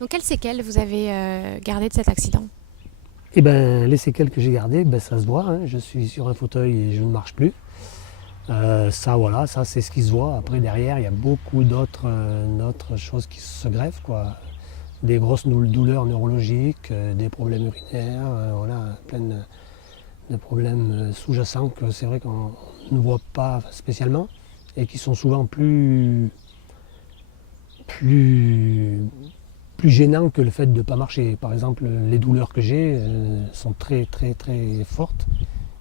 Donc quelles séquelles vous avez gardées de cet accident? Et ben, les séquelles que j'ai gardées, ben, ça se voit, hein. Je suis sur un fauteuil et je ne marche plus. Ça, voilà, ça c'est ce qui se voit. Après, derrière, il y a beaucoup d'autres choses qui se greffent, quoi. Des grosses douleurs neurologiques, des problèmes urinaires, voilà, plein de problèmes sous-jacents que c'est vrai qu'on ne voit pas spécialement et qui sont souvent plus, plus gênants que le fait de ne pas marcher. Par exemple, les douleurs que j'ai sont très très très fortes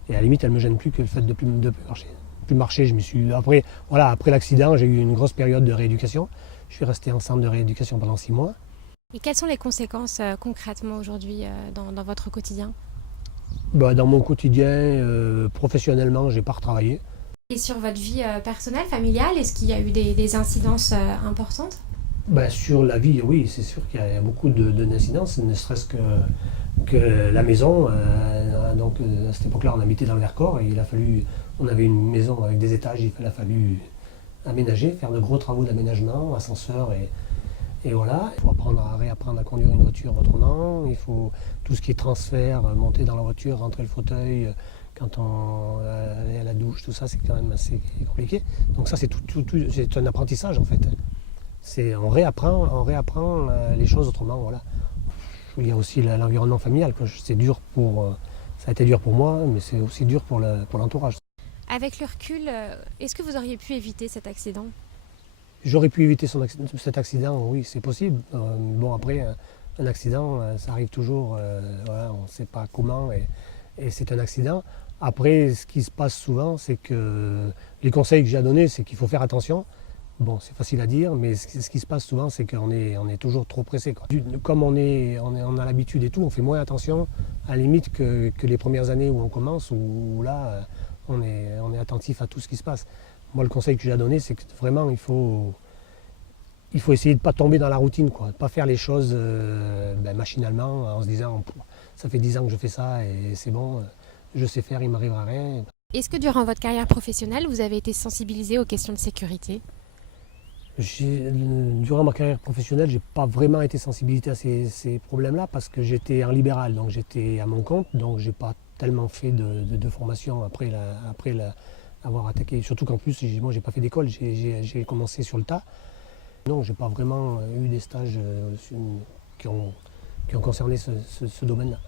et à la limite elles me gênent plus que le fait de plus marcher. Plus marcher, je me suis après voilà après l'accident j'ai eu une grosse période de rééducation. Je suis resté en centre de rééducation pendant 6 mois. Et quelles sont les conséquences concrètement aujourd'hui dans votre quotidien? Bah, dans mon quotidien, professionnellement, j'ai pas retravaillé. Et sur votre vie personnelle, familiale, est-ce qu'il y a eu des incidences importantes? Bah, sur la vie, oui, c'est sûr qu'il y a beaucoup d'incidences, ne serait-ce que la maison. À cette époque-là, on habitait dans le Vercors et on avait une maison avec des étages, il a fallu aménager, faire de gros travaux d'aménagement, ascenseur et voilà. Il faut réapprendre à conduire une voiture autrement. Il faut tout ce qui est transfert, monter dans la voiture, rentrer le fauteuil, quand on aller à la douche, tout ça, c'est quand même assez compliqué. Donc ça, c'est un apprentissage en fait. On réapprend les choses autrement. Voilà. Il y a aussi l'environnement familial. C'est dur ça a été dur pour moi, mais c'est aussi dur pour l'entourage. Avec le recul, est-ce que vous auriez pu éviter cet accident? J'aurais pu éviter cet accident, oui, c'est possible. Bon, après, un accident, ça arrive toujours, voilà, on ne sait pas comment, et c'est un accident. Après, ce qui se passe souvent, c'est que les conseils que j'ai à donner, c'est qu'il faut faire attention. Bon, c'est facile à dire, mais ce qui se passe souvent, c'est qu'on est toujours trop pressé, quoi. Comme on a l'habitude et tout, on fait moins attention, à la limite, que les premières années où on commence, où là, on est attentif à tout ce qui se passe. Moi, le conseil que j'ai à donner, c'est que vraiment, il faut essayer de ne pas tomber dans la routine, quoi. De ne pas faire les choses machinalement, en se disant, ça fait 10 ans que je fais ça et c'est bon, je sais faire, il ne m'arrivera rien. Est-ce que durant votre carrière professionnelle, vous avez été sensibilisé aux questions de sécurité? Durant ma carrière professionnelle, j'ai pas vraiment été sensibilisé à ces problèmes-là parce que j'étais en libéral, donc j'étais à mon compte, donc j'ai pas tellement fait de formation après avoir attaqué. Surtout qu'en plus, moi, j'ai pas fait d'école, j'ai commencé sur le tas. Non, j'ai pas vraiment eu des stages qui ont concerné ce domaine-là.